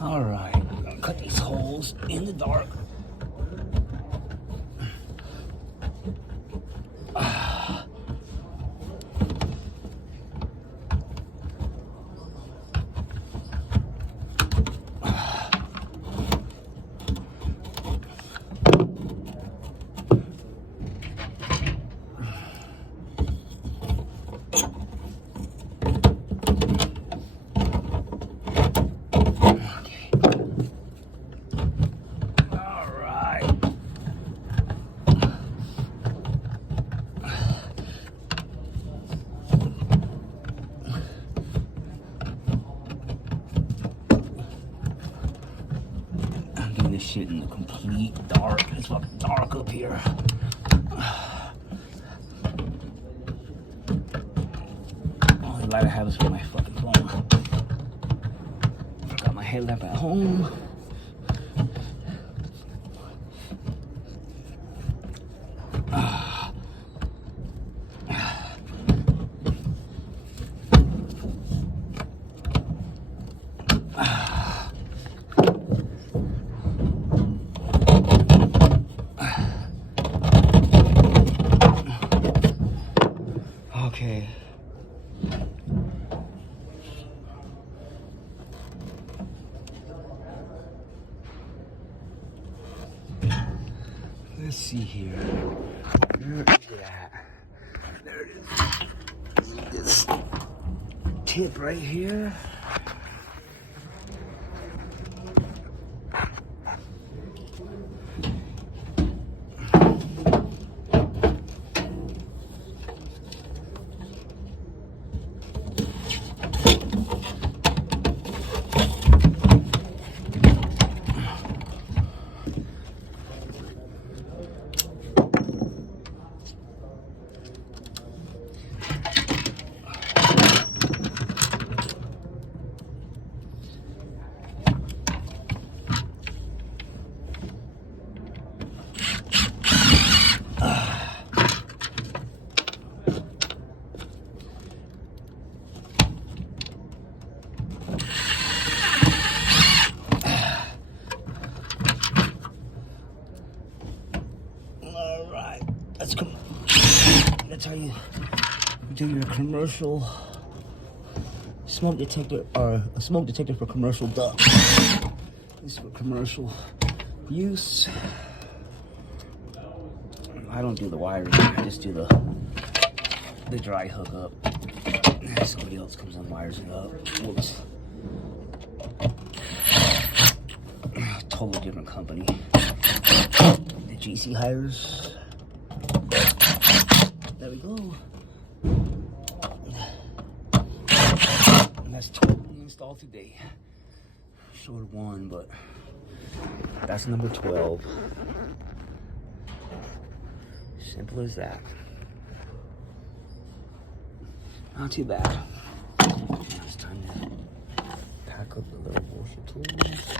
All right, I'm gonna cut these holes in the dark. This shit in the complete dark. It's fucking dark up here. Only light I have is for my fucking phone. Got my headlamp at home. Okay. Let's see here. Where is it at? There it is. This tip right here. That's how you do your commercial smoke detector, or a smoke detector for commercial duct. This is for commercial use. I don't do the wiring, I just do the dry hookup. Somebody else comes and wires it up. Whoops. Totally different company. The GC hires. There we go. And that's totally installed today. Showed one, but that's number 12. Simple as that. Not too bad. Now it's time to pack up the little bullshit tools.